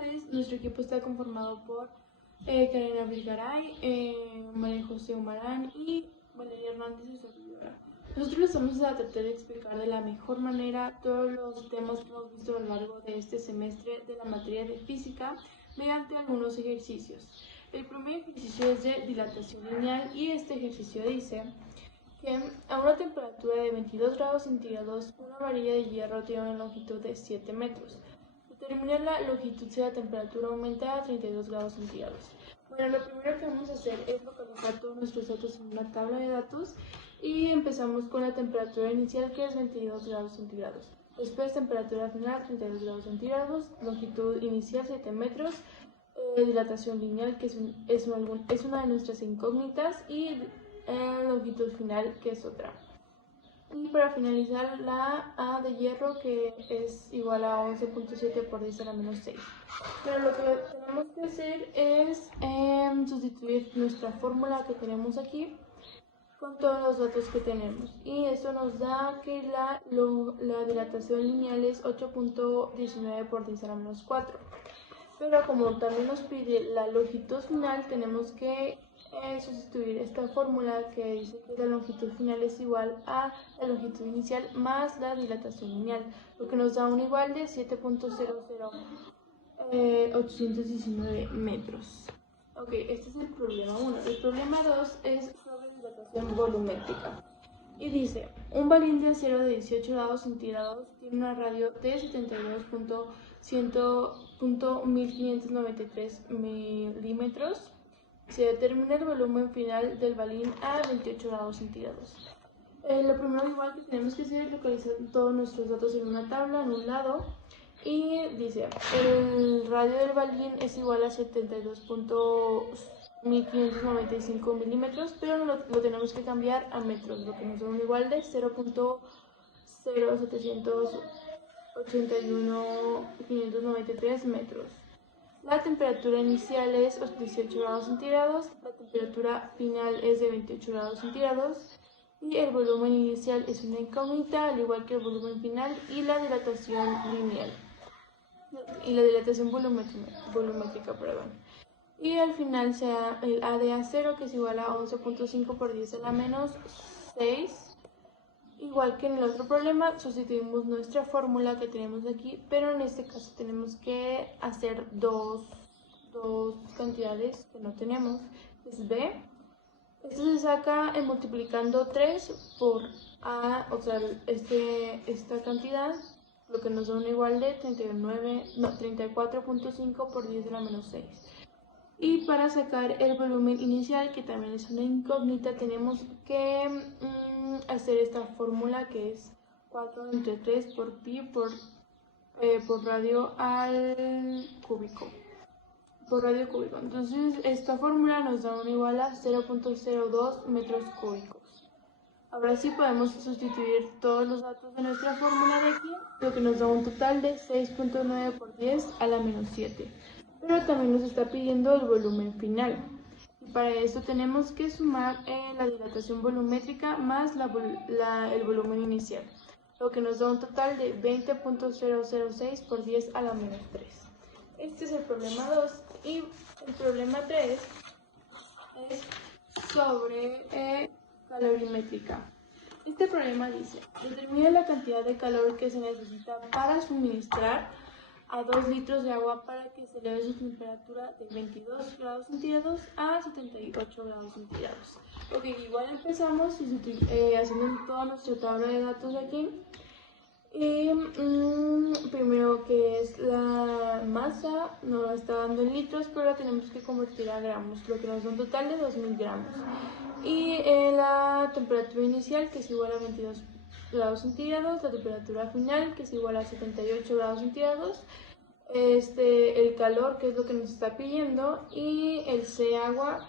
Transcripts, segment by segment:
tardes. Nuestro equipo está conformado por Karina Vilgaray, María José Humarán y Valeria Hernández y su servidora. Nosotros les vamos a tratar de explicar de la mejor manera todos los temas que hemos visto a lo largo de este semestre de la materia de física mediante algunos ejercicios. El primer ejercicio es de dilatación lineal y este ejercicio dice que a una temperatura de 22 grados centígrados una varilla de hierro tiene una longitud de 7 metros. Determina la longitud si la temperatura aumenta a 32 grados centígrados. Bueno, lo primero que vamos a hacer es localizar todos nuestros datos en una tabla de datos y empezamos con la temperatura inicial, que es 22 grados centígrados. Después temperatura final 32 grados centígrados, longitud inicial 7 metros, dilatación lineal, que es una de nuestras incógnitas, y longitud final, que es otra. Y para finalizar, la A de hierro, que es igual a 11.7 por 10 a la menos 6. Pero lo que tenemos que hacer es sustituir nuestra fórmula que tenemos aquí con todos los datos que tenemos. Y eso nos da que la dilatación lineal es 8.19 por 10 a la menos 4. Pero como también nos pide la longitud final, tenemos que sustituir esta fórmula que dice que la longitud final es igual a la longitud inicial más la dilatación lineal, lo que nos da un igual de 7.00819 metros. Ok, este es el problema 1. El problema 2 es sobre dilatación volumétrica. Y dice, un balín de acero de 18 grados centígrados tiene una radio de 72.1593 milímetros. Se determina el volumen final del balín a 28 grados centígrados. Lo primero igual que tenemos que hacer es localizar todos nuestros datos en una tabla, en un lado. Y dice, el radio del balín es igual a 72.1595 milímetros, pero lo tenemos que cambiar a metros, lo que nos da un igual de 0.0781.593 metros. La temperatura inicial es 18 grados centígrados, la temperatura final es de 28 grados centígrados y el volumen inicial es una incógnita, al igual que el volumen final y la dilatación lineal y la dilatación volumétrica. Y al final sea el A de acero, que es igual a 11.5 por 10 a la menos 6. Igual que en el otro problema, sustituimos nuestra fórmula que tenemos aquí, pero en este caso tenemos que hacer dos cantidades que no tenemos. Es B. Esto se saca multiplicando 3 por A, o sea, esta cantidad, lo que nos da un igual de 34.5 por 10 a la menos 6. Y para sacar el volumen inicial, que también es una incógnita, tenemos que hacer esta fórmula que es 4 entre 3 por pi por radio al cúbico. Por radio cúbico. Entonces esta fórmula nos da un igual a 0.02 metros cúbicos. Ahora sí podemos sustituir todos los datos de nuestra fórmula de aquí, lo que nos da un total de 6.9 por 10 a la menos 7. Pero también nos está pidiendo el volumen final. Y para esto tenemos que sumar la dilatación volumétrica más el volumen inicial, lo que nos da un total de 20.006 por 10 a la menos 3. Este es el problema 2 y el problema 3 es sobre calorimétrica. Este problema dice, determina la cantidad de calor que se necesita para suministrar a 2 litros de agua para que se eleve su temperatura de 22 grados centígrados a 78 grados centígrados. Ok, igual empezamos haciendo toda nuestra tabla de datos aquí. Y primero, que es la masa, nos la está dando en litros, pero la tenemos que convertir a gramos, lo que nos da un total de 2000 gramos. Y la temperatura inicial, que es igual a 22 grados centígrados, la temperatura final, que es igual a 78 grados centígrados, el calor, que es lo que nos está pidiendo, y el C agua,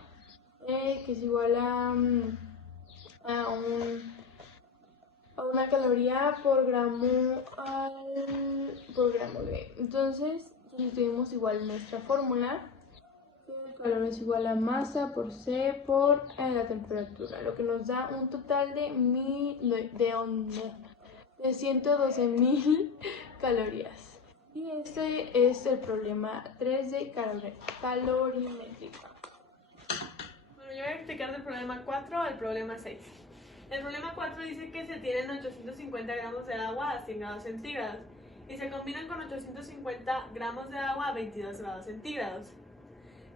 que es igual a una caloría por gramo de. Entonces sustituimos igual nuestra fórmula. El calor es igual a masa por C por la temperatura, lo que nos da un total de 112.000 calorías. Y este es el problema 3 de calorimétrica. Bueno, yo voy a explicar del problema 4 al problema 6. El problema 4 dice que se tienen 850 gramos de agua a 100 grados centígrados y se combinan con 850 gramos de agua a 22 grados centígrados.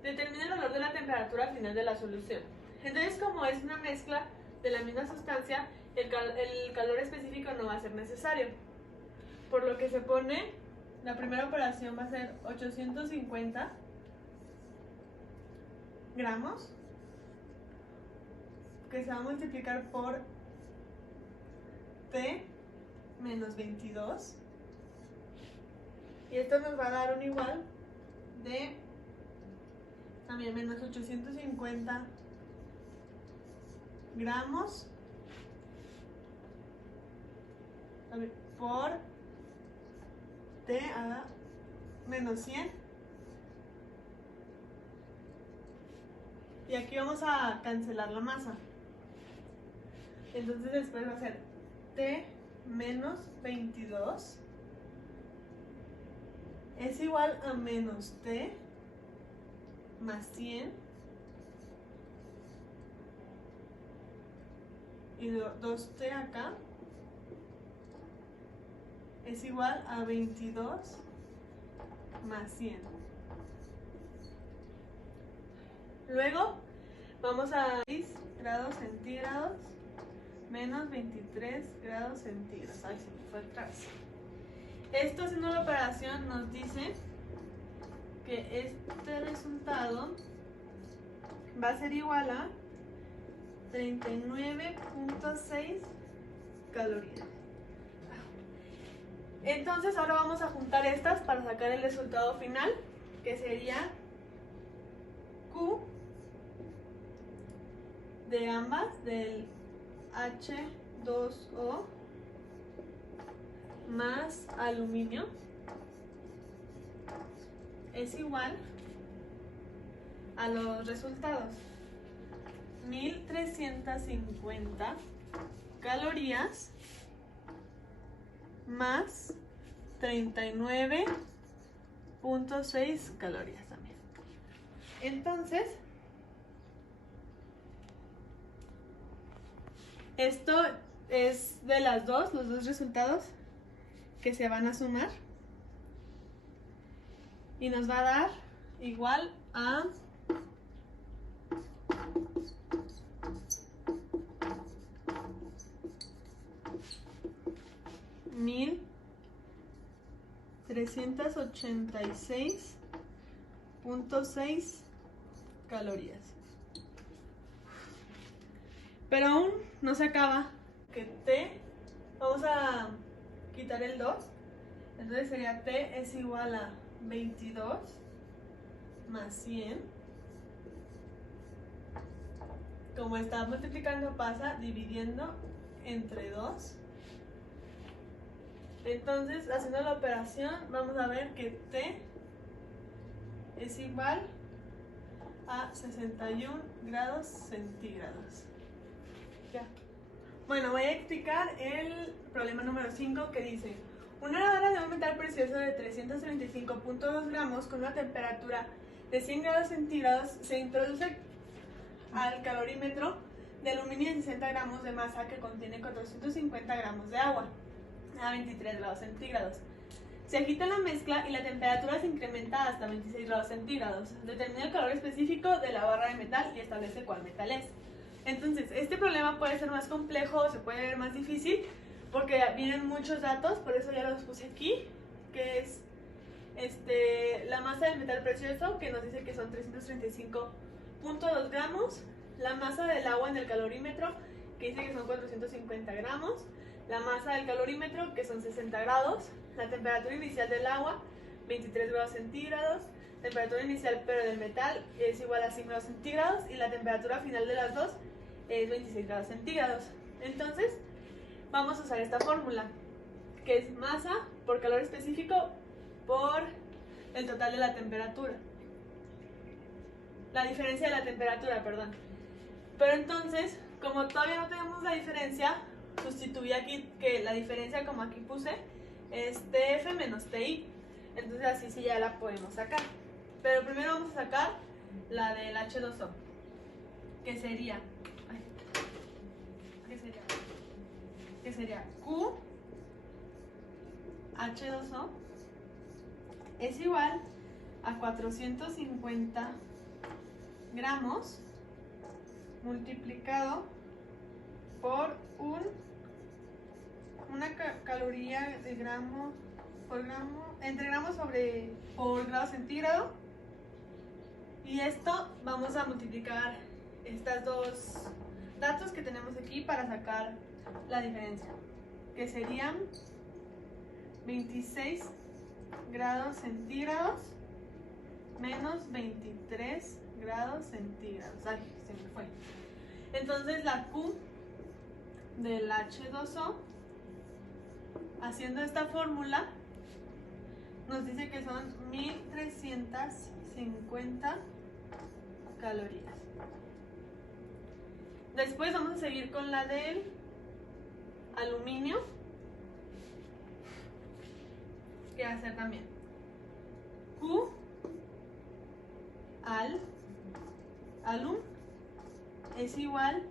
Determina el valor de la temperatura final de la solución. Entonces, como es una mezcla de la misma sustancia, el calor específico no va a ser necesario. Por lo que se pone, la primera operación va a ser 850 gramos, que se va a multiplicar por T menos 22. Y esto nos va a dar un igual de también menos 850 gramos por T a menos 100. Y aquí vamos a cancelar la masa. Entonces después va a ser T menos 22 es igual a menos T más 100 y 2T acá es igual a 22 más 100. Luego vamos a 6 grados centígrados menos 23 grados centígrados. Ay, se me fue atrás. Esto, haciendo la operación, nos dice que este resultado va a ser igual a 39.6 calorías. Entonces ahora vamos a juntar estas para sacar el resultado final, que sería Q de ambas, del H2O más aluminio, es igual a los resultados: 1350 calorías más 39.6 calorías también. Entonces, esto es de los dos resultados que se van a sumar y nos va a dar igual a 1386.6 calorías. Pero aún no se acaba. Que T, vamos a quitar el 2, entonces sería T es igual a 22 más 100. Como está multiplicando, pasa dividiendo entre 2. Entonces, haciendo la operación, vamos a ver que T es igual a 61 grados centígrados. Ya. Bueno, voy a explicar el problema número 5, que dice: una barra de un metal precioso de 335.2 gramos con una temperatura de 100 grados centígrados se introduce al calorímetro de aluminio de 60 gramos de masa que contiene 450 gramos de agua a 23 grados centígrados. Se agita la mezcla y la temperatura se incrementa hasta 26 grados centígrados. Determina el calor específico de la barra de metal y establece cuál metal es. Entonces, este problema puede ser más complejo, se puede ver más difícil, porque vienen muchos datos, por eso ya los puse aquí, que es la masa del metal precioso, que nos dice que son 335.2 gramos, la masa del agua en el calorímetro, que dice que son 450 gramos, la masa del calorímetro, que son 60 grados, la temperatura inicial del agua, 23 grados centígrados, temperatura inicial pero del metal es igual a 100 grados centígrados, y la temperatura final de las dos es 26 grados centígrados. Entonces, vamos a usar esta fórmula, que es masa por calor específico por el total de la temperatura. La diferencia de la temperatura, perdón. Pero entonces, como todavía no tenemos la diferencia, sustituí aquí que la diferencia, como aquí puse, es TF menos TI. Entonces así sí ya la podemos sacar. Pero primero vamos a sacar la del H2O, que sería, ¿qué sería? Q H2O es igual a 450 gramos multiplicado por una caloría de gramo por gramo, entre gramos por grado centígrado. Y esto vamos a multiplicar estos dos datos que tenemos aquí para sacar la diferencia, que serían 26 grados centígrados menos 23 grados centígrados. Ay, se me fue. Entonces la Q del H2O, haciendo esta fórmula, nos dice que son 1350 calorías. Después vamos a seguir con la del aluminio, que va a ser también Q alum es igual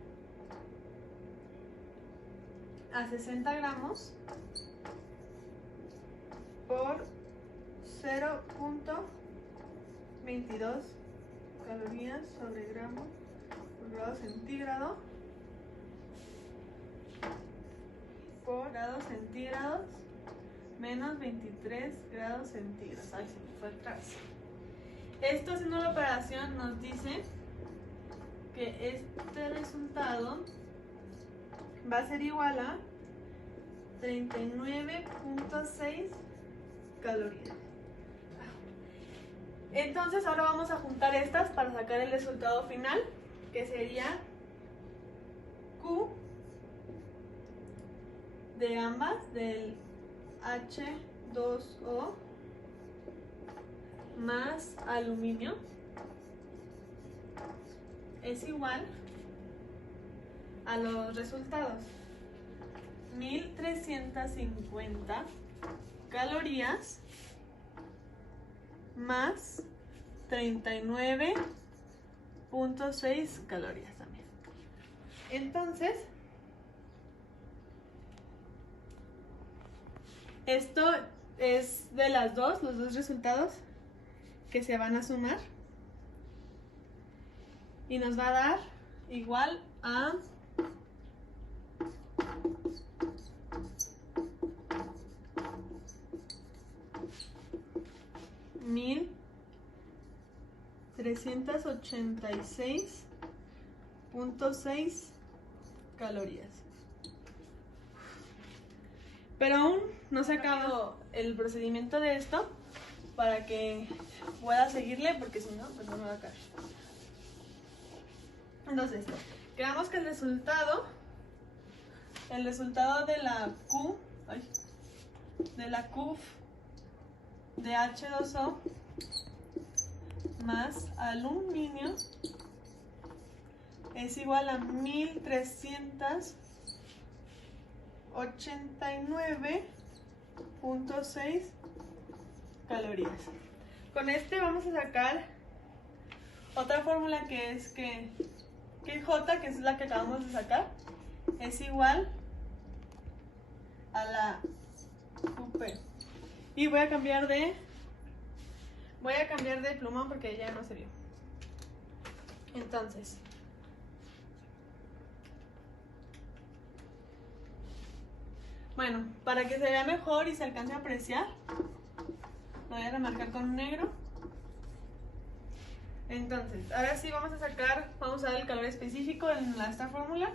a 60 gramos por 0.22 calorías sobre gramo por grado centígrado por grados centígrados menos 23 grados centígrados. Ay, se me fue atrás. Esto, haciendo la operación, nos dice que este resultado va a ser igual a 39.6 calorías. Entonces ahora vamos a juntar estas para sacar el resultado final, que sería Q de ambas, del H2O más aluminio, es igual a los resultados: 1350 calorías más 39.6 calorías también. Entonces, esto es de los dos resultados que se van a sumar y nos va a dar igual a 1386.6 calorías. Pero aún no se acabó el procedimiento de esto para que pueda seguirle, porque si no, pues no me va a caer. Entonces, quedamos que el resultado de la Q, de H2O más aluminio es igual a 1389.6 calorías. Con este vamos a sacar otra fórmula, que es que J, que es la que acabamos de sacar, es igual a la QP. Y voy a cambiar de plumón porque ya no se vio. Entonces, bueno, para que se vea mejor y se alcance a apreciar, lo voy a remarcar con negro. Entonces, ahora sí vamos a usar el calor específico en esta fórmula.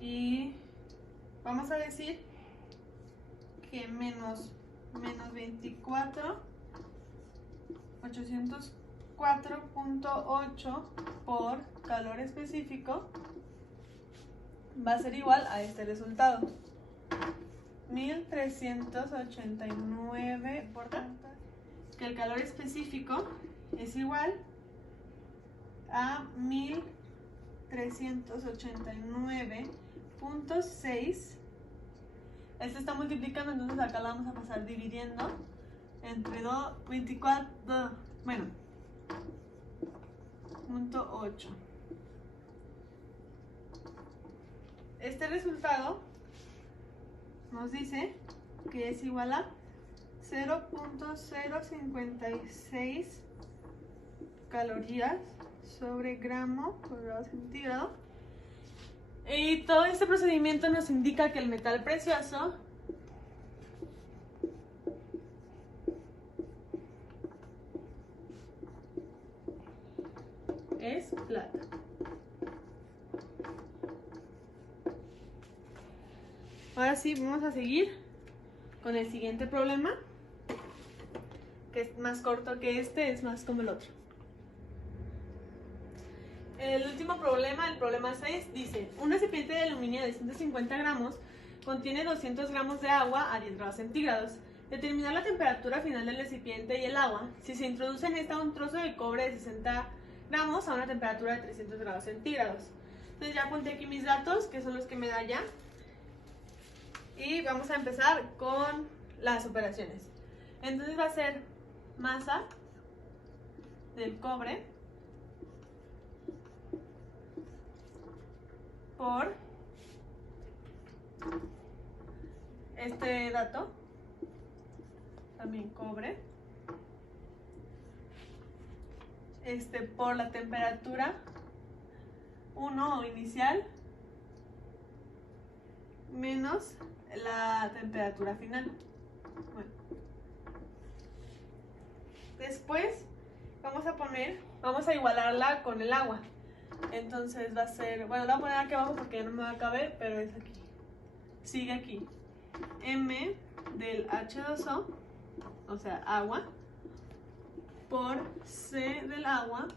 Y vamos a decir que menos 24, 804.8 por calor específico va a ser igual a este resultado: 1389, por tanto, que el calor específico es igual a 1389.6. Esto está multiplicando, entonces acá la vamos a pasar dividiendo. entre 24, bueno, punto 8. Este resultado nos dice que es igual a 0.056 calorías sobre gramo por grado centígrado. Y todo este procedimiento nos indica que el metal precioso es plata. Ahora sí, vamos a seguir con el siguiente problema, que es más corto que este, es más como el otro. El último problema, el problema 6, dice: un recipiente de aluminio de 150 gramos contiene 200 gramos de agua a 10 grados centígrados. Determinar la temperatura final del recipiente y el agua si se introduce en esta un trozo de cobre de 60 gramos a una temperatura de 300 grados centígrados. Entonces ya apunté aquí mis datos, que son los que me da ya. Y vamos a empezar con las operaciones. Entonces va a ser masa del cobre por este dato, también cobre, por la temperatura 1 o inicial menos la temperatura final. Bueno. Después vamos a igualarla con el agua. Entonces va a ser, bueno, la voy a poner aquí abajo porque ya no me va a caber, pero es aquí. Sigue aquí. M del H2O, o sea, agua, por C del agua,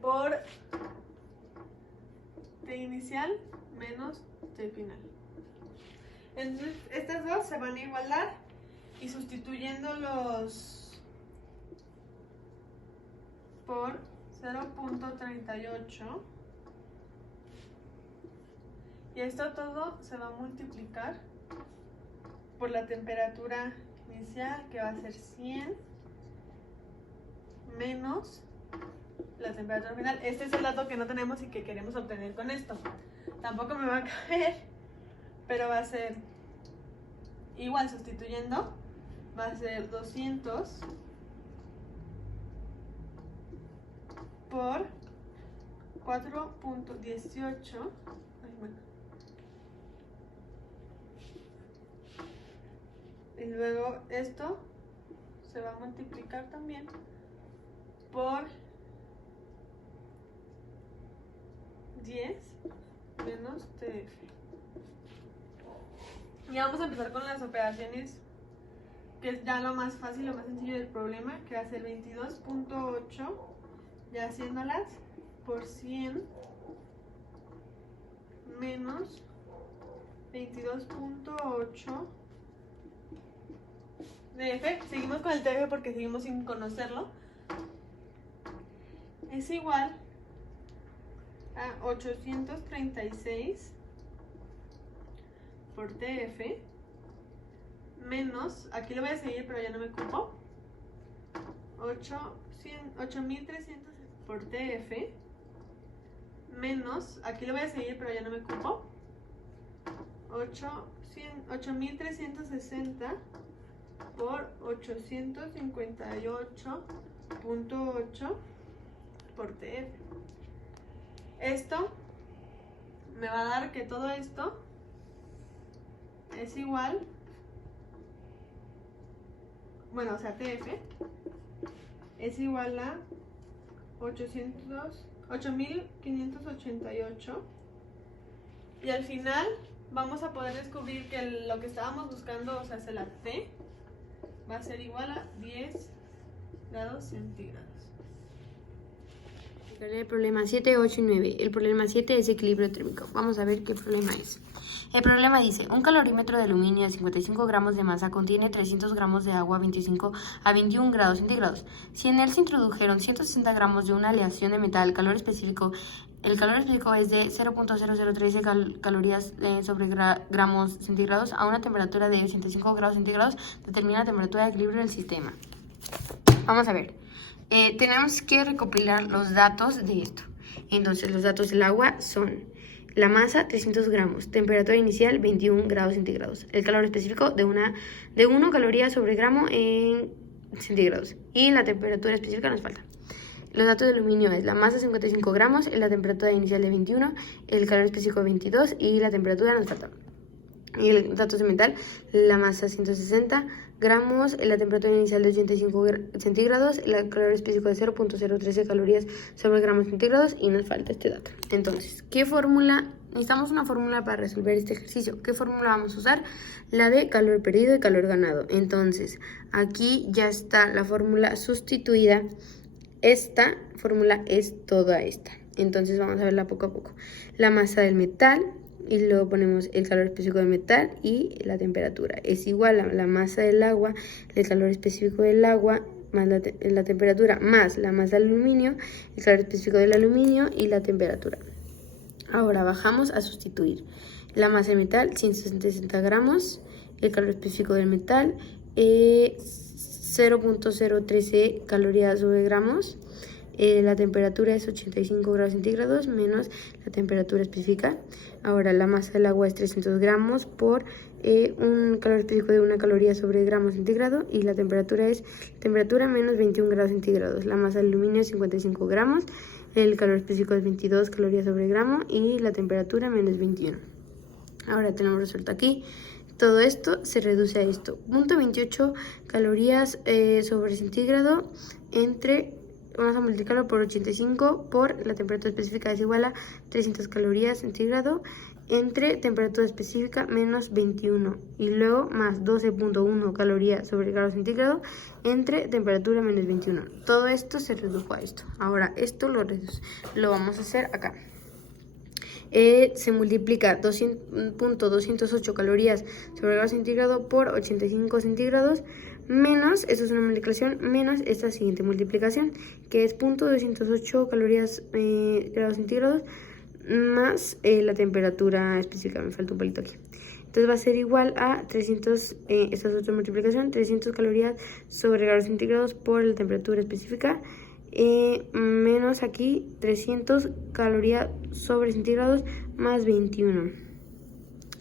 por T inicial menos T final. Entonces, estas dos se van a igualar y sustituyéndolos por 0.38, y esto todo se va a multiplicar por la temperatura inicial, que va a ser 100 menos la temperatura final. Este es el dato que no tenemos y que queremos obtener con esto. Tampoco me va a caber, pero va a ser igual, sustituyendo, va a ser 200 por 4.18. Y luego esto se va a multiplicar también por 10 menos TF. Y vamos a empezar con las operaciones, que es ya lo más fácil, lo más sencillo del problema, que va a ser 22.8, ya haciéndolas, por 100 menos 22.8 DF. Seguimos con el TF porque seguimos sin conocerlo. Es igual a 836 por TF menos, aquí lo voy a seguir pero ya no me cupo, 8300 por TF menos, aquí lo voy a seguir pero ya no me cupo, 8360 por 858.8 por TF. Esto me va a dar que todo esto es igual, bueno, o sea, TF es igual a 8588, y al final vamos a poder descubrir que lo que estábamos buscando, o sea, la T, va a ser igual a 10 grados centígrados. El problema 7, 8 y 9. El problema 7 es equilibrio térmico. Vamos a ver qué problema es. El problema dice, un calorímetro de aluminio de 55 gramos de masa contiene 300 gramos de agua a 25 a 21 grados centígrados. Si en él se introdujeron 160 gramos de una aleación de metal, el calor específico es de 0.0013 calorías sobre gramos centígrados a una temperatura de 85 grados centígrados, determina la temperatura de equilibrio del sistema. Vamos a ver. Tenemos que recopilar los datos de esto. Entonces, los datos del agua son la masa 300 gramos, temperatura inicial 21 grados centígrados, el calor específico de 1 caloría sobre gramo en centígrados y la temperatura específica nos falta. Los datos de aluminio es la masa 55 gramos, la temperatura inicial de 21, el calor específico de 22 y la temperatura nos falta. Y los datos de metal, la masa 160 gramos, la temperatura inicial de 85 centígrados, el calor específico de 0.013 calorías sobre gramos centígrados y nos falta este dato. Entonces, ¿qué fórmula? Necesitamos una fórmula para resolver este ejercicio. ¿Qué fórmula vamos a usar? La de calor perdido y calor ganado. Entonces, aquí ya está la fórmula sustituida. Esta fórmula es toda esta. Entonces, vamos a verla poco a poco. La masa del metal, y luego ponemos el calor específico del metal y la temperatura. Es igual a la masa del agua, el calor específico del agua, más la temperatura, más la masa del aluminio, el calor específico del aluminio y la temperatura. Ahora bajamos a sustituir. La masa de metal, 160 gramos, el calor específico del metal, 0.013 calorías sobre gramos. La temperatura es 85 grados centígrados menos la temperatura específica. Ahora la masa del agua es 300 gramos por un calor específico de 1 caloría sobre gramo centígrado y la temperatura es temperatura menos 21 grados centígrados. La masa del aluminio es 55 gramos, el calor específico es 22 calorías sobre gramo y la temperatura menos 21. Ahora tenemos resuelto aquí. Todo esto se reduce a esto. 0.28 calorías sobre centígrado entre... Vamos a multiplicarlo por 85 por la temperatura específica es igual a 300 calorías centígrado entre temperatura específica menos 21 y luego más 12.1 calorías sobre grado centígrado entre temperatura menos 21. Todo esto se redujo a esto. Ahora esto lo vamos a hacer acá. Se multiplica 200.208 calorías sobre grado centígrado por 85 centígrados menos, esto es una multiplicación, menos esta siguiente multiplicación, que es 0.208 calorías grados centígrados más la temperatura específica, me falta un palito aquí. Entonces va a ser igual a 300, esta es otra multiplicación, 300 calorías sobre grados centígrados por la temperatura específica, menos aquí 300 calorías sobre centígrados más 21.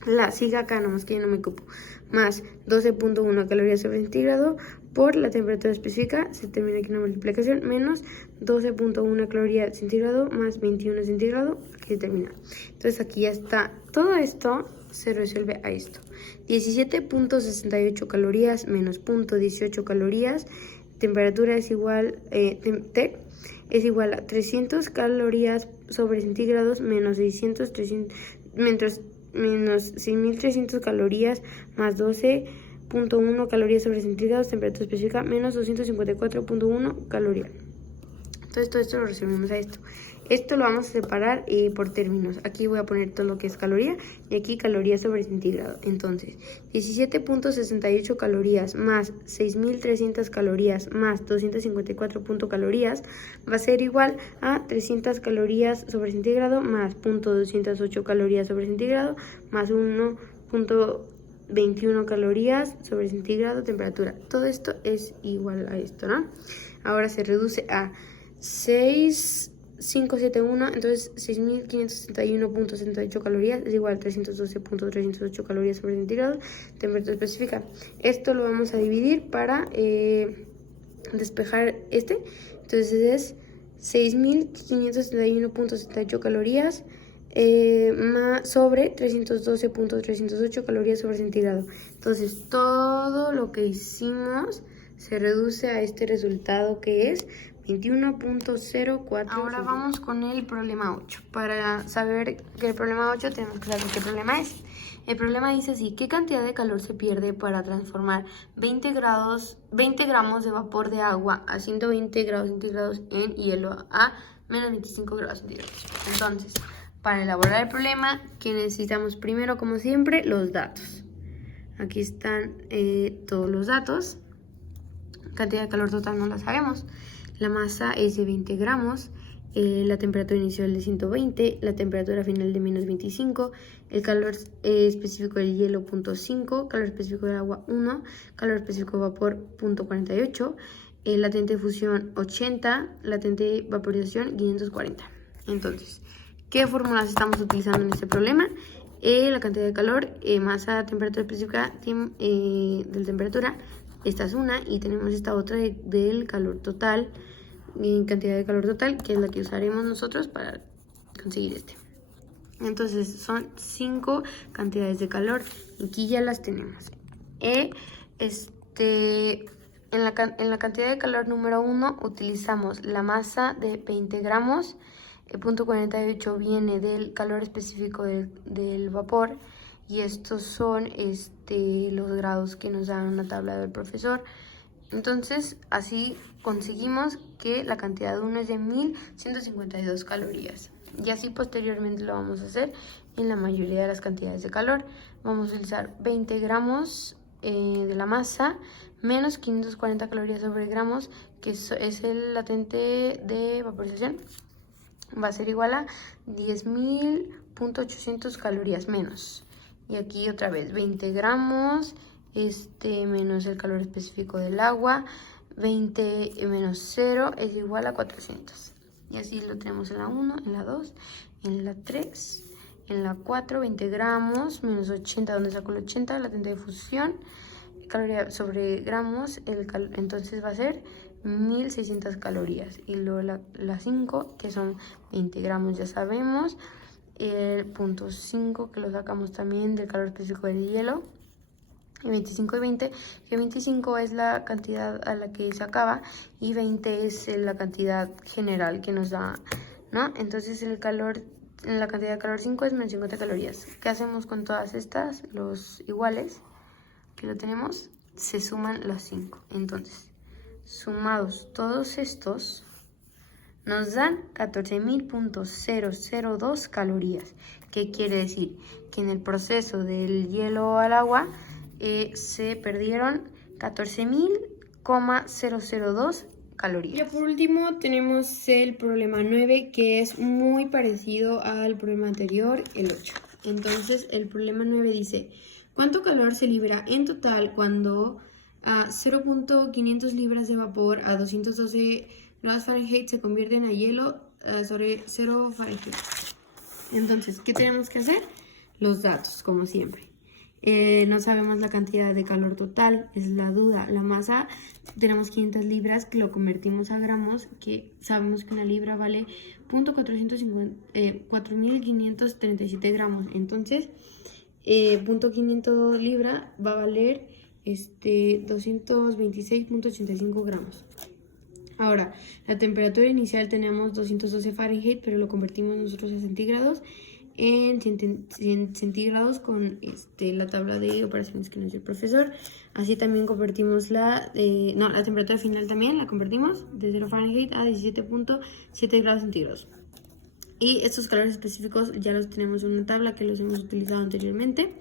La sigue acá, nomás que yo no me ocupo. Más 12.1 calorías sobre centígrado por la temperatura específica, se termina aquí una multiplicación, menos 12.1 calorías centígrado más 21 centígrado, aquí se termina. Entonces aquí ya está, todo esto se resuelve a esto. 17.68 calorías menos 0.18 calorías, temperatura es igual, T es igual a 300 calorías sobre centígrados menos 6.300 calorías más 12.1 calorías sobre centígrados, temperatura específica menos 254.1 calorías. Entonces todo esto lo resumimos a esto. Esto lo vamos a separar por términos. Aquí voy a poner todo lo que es caloría y aquí calorías sobre centígrado. Entonces 17.68 calorías más 6.300 calorías más 254 calorías va a ser igual a 300 calorías sobre centígrado más 0.208 calorías sobre centígrado más 1.21 calorías sobre centígrado temperatura. Todo esto es igual a esto, ¿no? Ahora se reduce a 6.571, entonces 6.561.78 calorías es igual a 312.308 calorías sobre centígrado, temperatura específica. Esto lo vamos a dividir para despejar este. Entonces es 6.561.78 calorías sobre 312.308 calorías sobre centígrado. Entonces todo lo que hicimos se reduce a este resultado que es 21.04. Ahora vamos con el problema 8. Para saber que el problema 8 tenemos que saber qué problema es. El problema dice así: ¿qué cantidad de calor se pierde para transformar 20 gramos de vapor de agua a 120 grados centígrados en hielo a menos 25 grados centígrados. Entonces, para elaborar el problema, ¿qué necesitamos primero? Como siempre, los datos. Aquí están todos los datos. Cantidad de calor total no la sabemos. La masa es de 20 gramos. La temperatura inicial de 120, la temperatura final de menos 25, el calor específico del hielo 0.5, calor específico del agua 1, calor específico de vapor 0.48, latente de fusión 80, latente de vaporización 540. Entonces, ¿qué fórmulas estamos utilizando en este problema? La cantidad de calor, masa, temperatura específica de la temperatura, esta es una, y tenemos esta otra del calor total, cantidad de calor total, que es la que usaremos nosotros para conseguir este. Entonces son 5 cantidades de calor y aquí ya las tenemos. En la cantidad de calor número 1 utilizamos la masa de 20 gramos. El punto 48 viene del calor específico del vapor, y estos son los grados que nos dan una tabla del profesor. Entonces así conseguimos que la cantidad de 1 es de 1152 calorías. Y así posteriormente lo vamos a hacer en la mayoría de las cantidades de calor. Vamos a utilizar 20 gramos de la masa menos 540 calorías sobre gramos, que es el latente de vaporización. Va a ser igual a 10.800 calorías menos. Y aquí otra vez 20 gramos menos el calor específico del agua, 20 menos 0 es igual a 400. Y así lo tenemos en la 1, en la 2, en la 3, en la 4, 20 gramos menos 80, donde saco el 80, latente de fusión, caloría sobre gramos, entonces va a ser 1600 calorías. Y luego la 5, que son 20 gramos, ya sabemos. El punto 5, que lo sacamos también del calor específico del hielo. Y 25 y 20, que 25 es la cantidad a la que se acaba y 20 es la cantidad general que nos da, ¿no? Entonces la cantidad de calor 5 es menos 50 calorías. ¿Qué hacemos con todas estas? Los iguales que lo tenemos, se suman los 5. Entonces, sumados todos estos, nos dan 14.002 calorías. ¿Qué quiere decir? Que en el proceso del hielo al agua se perdieron 14.002 calorías. Y por último tenemos el problema 9, que es muy parecido al problema anterior, el 8. Entonces el problema 9 dice: ¿cuánto calor se libera en total cuando a 0.500 libras de vapor a 212 grados Fahrenheit se convierten a hielo sobre 0 Fahrenheit? Entonces, ¿qué tenemos que hacer? Los datos, como siempre. No sabemos la cantidad de calor total, es la duda. La masa, tenemos 500 libras, que lo convertimos a gramos, que sabemos que una libra vale 4.537 gramos. Entonces, 0.500 libra va a valer 226.85 gramos. Ahora, la temperatura inicial tenemos 212 Fahrenheit, pero lo convertimos nosotros a centígrados. En 100 centígrados con la tabla de operaciones que nos dio el profesor. Así también convertimos la temperatura final también la convertimos de 0 Fahrenheit a 17.7 grados centígrados. Y estos calores específicos ya los tenemos en una tabla que los hemos utilizado anteriormente.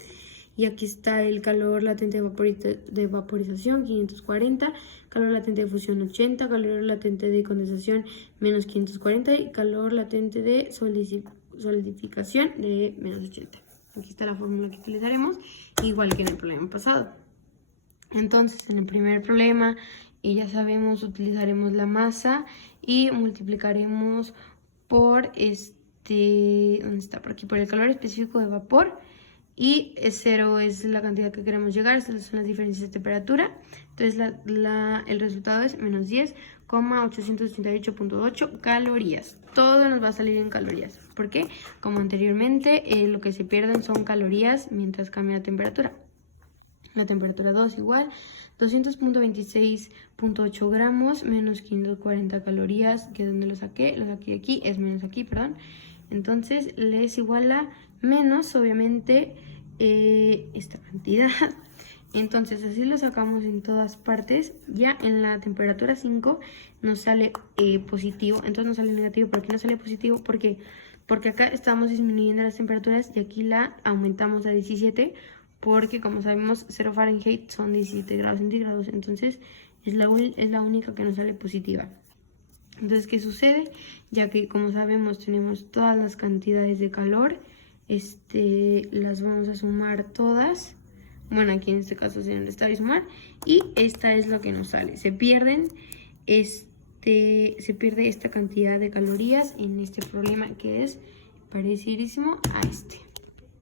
Y aquí está el calor latente de vaporización 540, calor latente de fusión 80, calor latente de condensación menos 540 y calor latente de solidificación de menos 80. Aquí está la fórmula que utilizaremos, igual que en el problema pasado. Entonces, en el primer problema, ya sabemos, utilizaremos la masa y multiplicaremos por ¿dónde está? Por aquí, por el calor específico de vapor. Y 0 es la cantidad que queremos llegar. Estas son las diferencias de temperatura. Entonces el resultado es menos 10,888.8 calorías. Todo nos va a salir en calorías. ¿Por qué? Como anteriormente, lo que se pierden son calorías mientras cambia la temperatura. La temperatura 2 igual 200.26.8 gramos menos 540 calorías. ¿Que dónde lo saqué? Lo saqué aquí, es menos aquí, perdón. Entonces le es igual a menos, obviamente, esta cantidad. Entonces así lo sacamos en todas partes. Ya en la temperatura 5 nos sale positivo, entonces nos sale negativo, pero aquí no sale positivo porque acá estamos disminuyendo las temperaturas y aquí la aumentamos a 17, porque como sabemos 0 Fahrenheit son 17 grados centígrados, entonces es la única que nos sale positiva. Entonces, ¿qué sucede? Ya que como sabemos tenemos todas las cantidades de calor, las vamos a sumar todas. Bueno, aquí en este caso se restar y sumar, y esta es lo que nos sale. Se pierde esta cantidad de calorías en este problema que es parecidísimo a este.